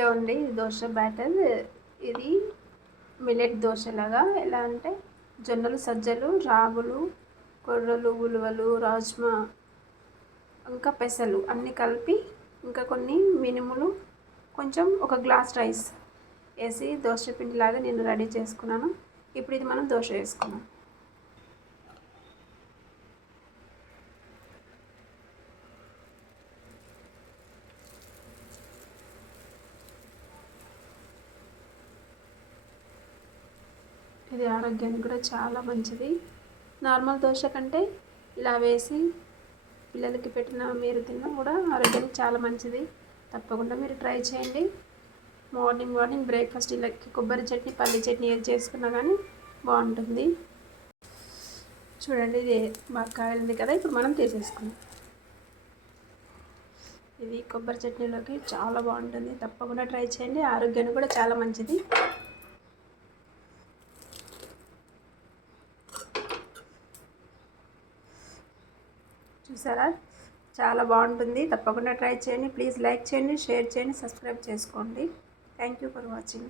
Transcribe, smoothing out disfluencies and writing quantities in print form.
ఒకటే ఉంది దోశ బ్యాటర్. ఇది మిల్లెట్ దోశలాగా. ఎలా అంటే జొన్నలు, సజ్జలు, రాగులు, కొర్రలు, ఉలువలు, రాజ్మా, ఇంకా పెసలు అన్నీ కలిపి, ఇంకా కొన్ని మినుములు, కొంచెం ఒక గ్లాస్ రైస్ వేసి దోశ పిండిలాగా నేను రెడీ చేసుకున్నాను. ఇప్పుడు ఇది మనం దోశ వేసుకున్నాం. ఇది ఆరోగ్యానికి కూడా చాలా మంచిది. నార్మల్ దోశ కంటే ఇలా వేసి పిల్లలకి పెట్టినా మీరు తిన్నా కూడా ఆరోగ్యానికి చాలా మంచిది. తప్పకుండా మీరు ట్రై చేయండి. మార్నింగ్ బ్రేక్ఫాస్ట్ ఇలా కొబ్బరి చట్నీ, పల్లి చట్నీ ఏది చేసుకున్నా కానీ బాగుంటుంది. చూడండి ఇది బాగా కాలింది కదా, ఇప్పుడు మనం తీసేసుకుందాం. ఇది కొబ్బరి చట్నీలోకి చాలా బాగుంటుంది. తప్పకుండా ట్రై చేయండి. ఆరోగ్యానికి కూడా చాలా మంచిది. చూసారా, చాలా బాగుంటుంది. తప్పకుండా ట్రై చేయండి. ప్లీజ్ లైక్ చేయండి, షేర్ చేయండి, సబ్స్క్రైబ్ చేసుకోండి. Thank you for watching.